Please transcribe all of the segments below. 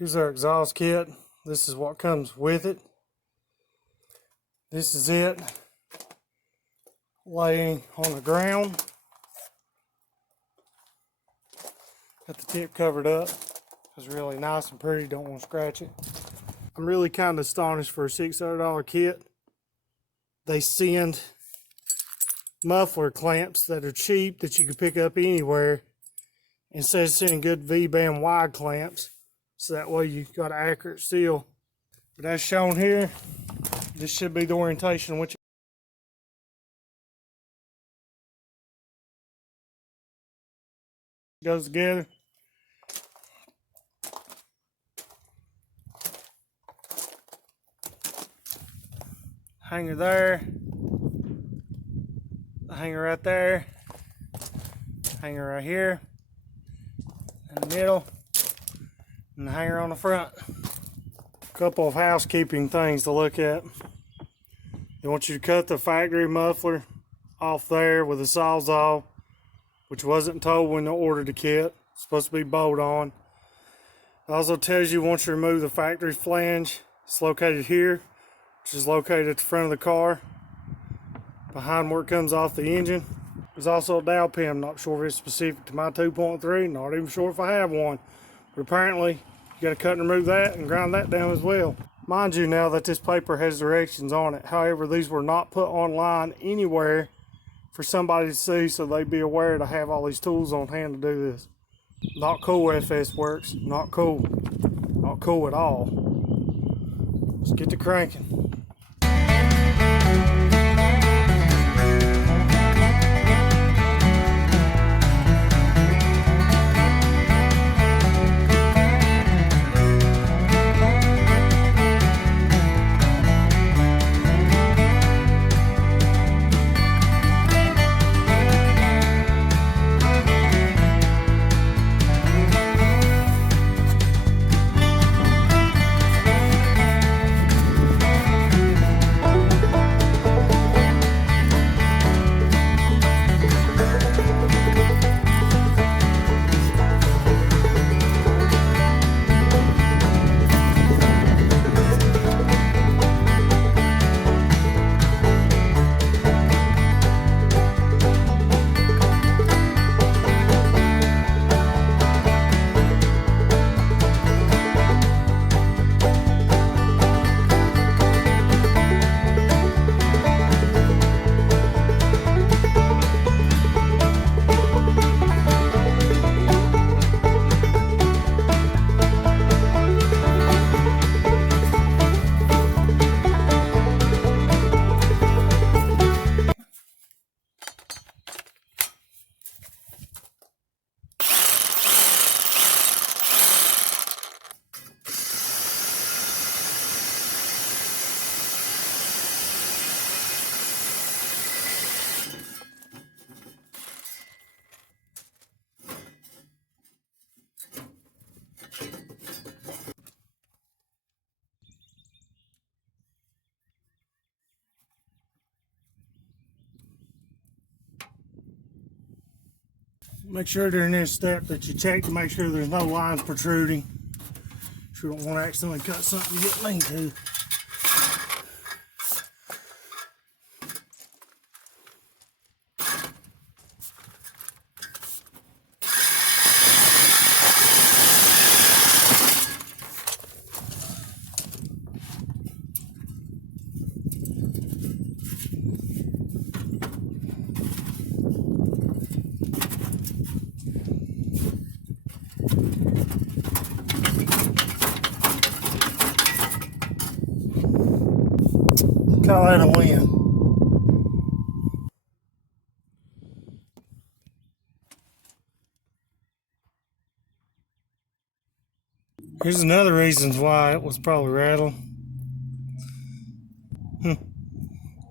Here's our exhaust kit. This is what comes with it. This is it laying on the ground. Got the tip covered up. It's really nice and pretty, don't want to scratch it. I'm really kind of astonished for a $600 kit. They send muffler clamps that are cheap that you can pick up anywhere instead of sending good V-band wide clamps, so that way you got an accurate seal. But as shown here, this should be the orientation which goes together. Hanger there, the hanger right there, hanger right here, in the middle, and the hanger on the front. A couple of housekeeping things to look at. They want you to cut the factory muffler off there with a sawzall, which wasn't told when they ordered the kit. It's supposed to be bolt on. It also tells you once you remove the factory flange, it's located here, which is located at the front of the car, behind where it comes off the engine. There's also a dowel pin. I'm not sure if it's specific to my 2.3, not even sure if I have one. But apparently, you got to cut and remove that and grind that down as well. Mind you now that this paper has directions on it. However, these were not put online anywhere for somebody to see, so they'd be aware to have all these tools on hand to do this. Not cool, FSWERKS. Not cool. Not cool at all. Let's get to cranking. Make sure during this step that you check to make sure there's no lines protruding. You don't want to accidentally cut something you didn't mean to. Call that a win. Here's another reason why it was probably rattled.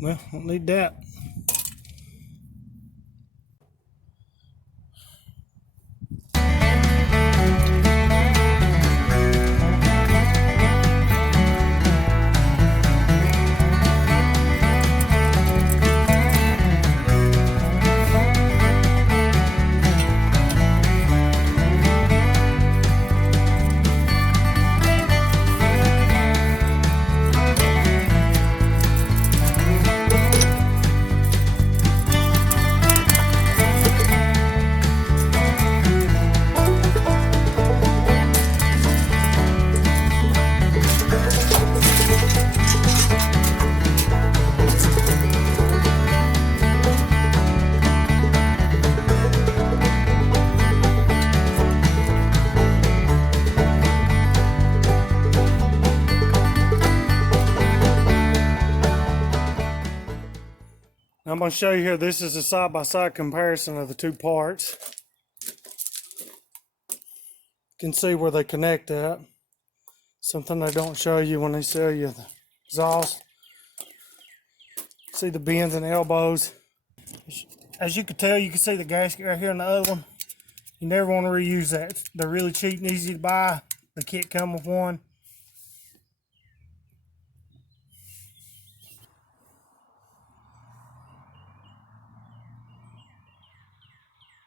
Well, don't need that. Now I'm going to show you here, this is a side-by-side comparison of the two parts. You can see where they connect at. Something they don't show you when they sell you the exhaust. See the bends and elbows. As you can tell, you can see the gasket right here in the other one. You never want to reuse that. They're really cheap and easy to buy. The kit come with one.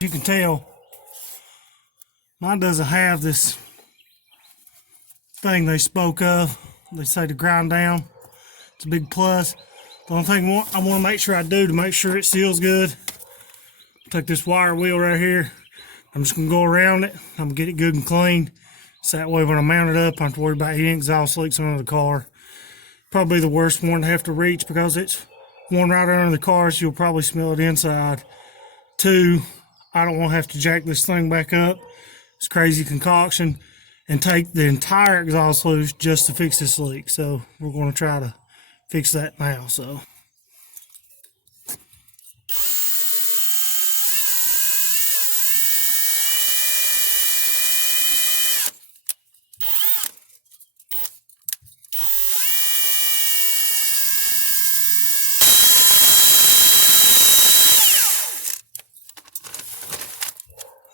You can tell mine doesn't have this thing they spoke of. They say to grind down. It's a big plus. The only thing I want to make sure I do to make sure it seals good, take this wire wheel right here. I'm just going to go around it. I'm going to get it good and clean. So that way when I mount it up, I don't have to worry about any exhaust leaks under the car. Probably the worst one to have to reach because it's one right under the car, so you'll probably smell it inside. Two, I don't want to have to jack this thing back up. It's crazy concoction. And take the entire exhaust loose just to fix this leak. So we're going to try to fix that now. So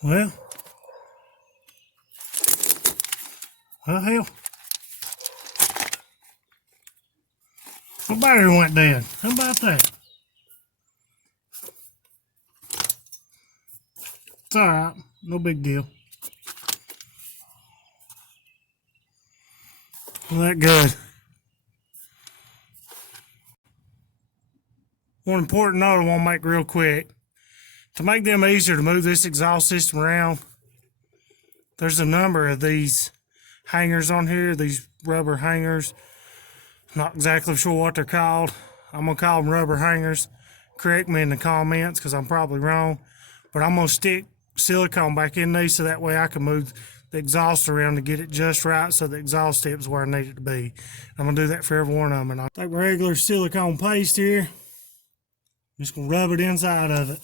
well, hell. My battery went dead. How about that? It's alright. No big deal. Well, that good. One important note I want to make real quick. To make them easier to move this exhaust system around, there's a number of these hangers on here, these rubber hangers. Not exactly sure what they're called. I'm going to call them rubber hangers. Correct me in the comments because I'm probably wrong. But I'm going to stick silicone back in these so that way I can move the exhaust around to get it just right so the exhaust tip's where I need it to be. I'm going to do that for every one of them. And I'll take regular silicone paste here. I'm just going to rub it inside of it.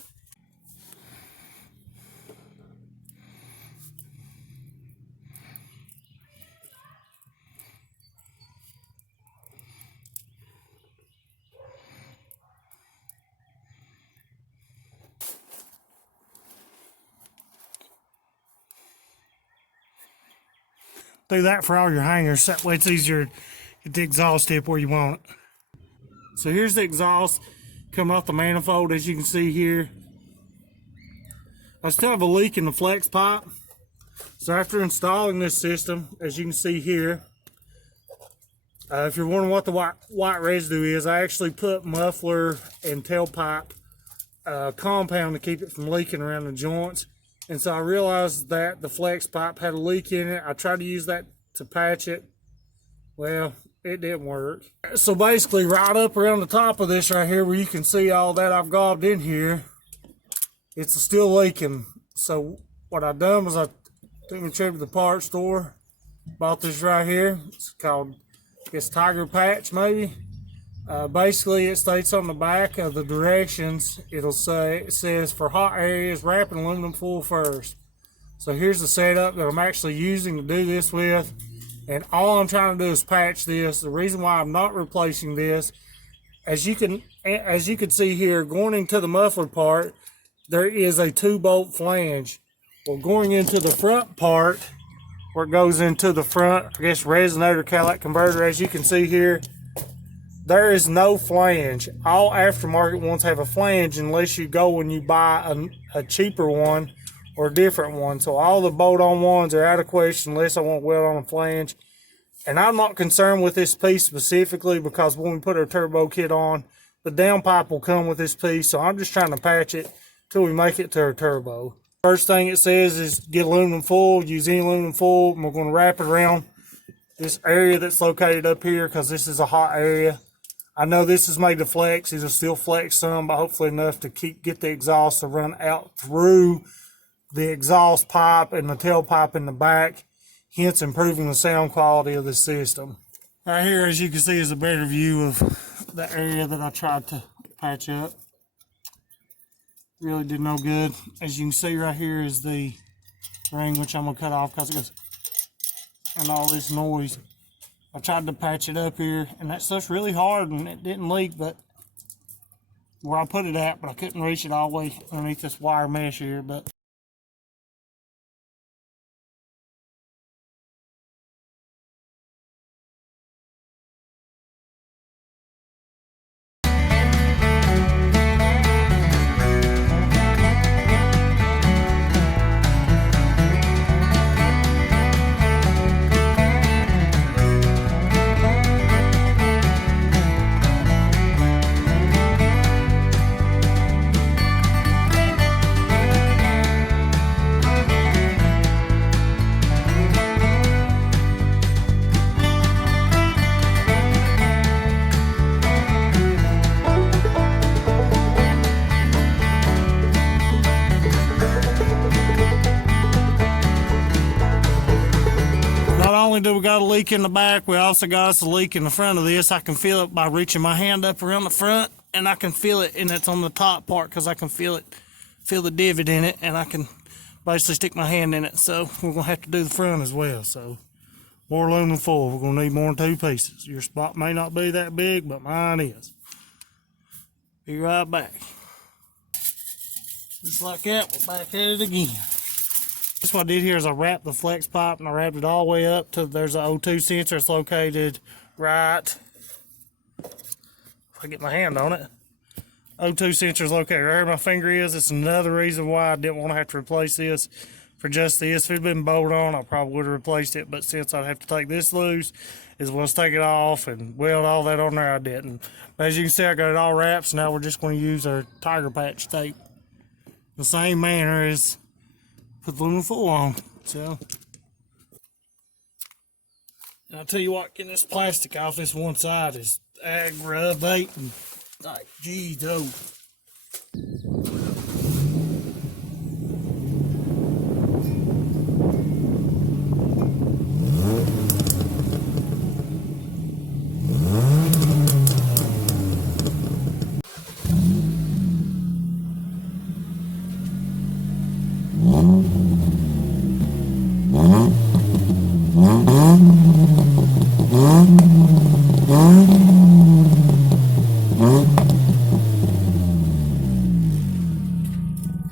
Do that for all your hangers. That way it's easier to get the exhaust tip where you want it. So here's the exhaust coming off the manifold, as you can see here. I still have a leak in the flex pipe. So after installing this system, as you can see here, if you're wondering what the white residue is, I actually put muffler and tailpipe compound to keep it from leaking around the joints. And so I realized that the flex pipe had a leak in it. I tried to use that to patch it. Well, it didn't work. So basically right up around the top of this right here where you can see all that I've gobbed in here, it's still leaking. So what I done was I took me to the parts store, bought this right here. It's called, I guess, Tiger Patch maybe. Basically it states on the back of the directions, it says for hot areas, wrap in aluminum foil first. So here's the setup that I'm actually using to do this with, and all I'm trying to do is patch this. The reason why I'm not replacing this, as you can see here, going into the muffler part, there is a 2-bolt flange. Well, going into the front part, where it goes into the front, I guess, resonator catalytic converter, as you can see here, there is no flange. All aftermarket ones have a flange unless you go and you buy a cheaper one or a different one. So all the bolt-on ones are out of question unless I want weld on a flange. And I'm not concerned with this piece specifically because when we put our turbo kit on, the downpipe will come with this piece. So I'm just trying to patch it till we make it to our turbo. First thing it says is get aluminum foil, use any aluminum foil, and we're going to wrap it around this area that's located up here because this is a hot area. I know this is made to flex. It'll still flex some, but hopefully enough to get the exhaust to run out through the exhaust pipe and the tailpipe in the back, hence improving the sound quality of the system. Right here, as you can see, is a better view of the area that I tried to patch up. really did no good. As you can see right here is the ring, which I'm gonna cut off because it goes and all this noise. I tried to patch it up here, and that stuff's really hard, and it didn't leak, but where I put it at, but I couldn't reach it all the way underneath this wire mesh here. But not only do we got a leak in the back, we also got us a leak in the front of this. I can feel it by reaching my hand up around the front, and I can feel it, and it's on the top part because I can feel it, feel the divot in it, and I can basically stick my hand in it. So we're gonna have to do the front as well. So more aluminum foil. We're gonna need more than 2 pieces. Your spot may not be that big, but mine is. Be right back. Just like that, we're back at it again. That's what I did here is I wrapped the flex pipe, and I wrapped it all the way up to there's an O2 sensor. It's located right, if I get my hand on it, O2 sensor is located right where my finger is. It's another reason why I didn't want to have to replace this for just this. If it had been bolted on, I probably would have replaced it, but since I'd have to take this loose, as well as take it off and weld all that on there, I didn't. But as you can see, I got it all wrapped, so now we're just going to use our tiger patch tape the same manner as put the aluminum foil on. So, and I'll tell you what, getting this plastic off this one side is aggravating. Like, geez, oh.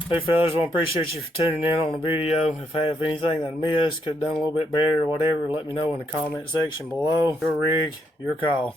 Hey fellas, well, I appreciate you for tuning in on the video. If I have anything that I missed, could have done a little bit better or whatever, let me know in the comment section below. Your rig, your call.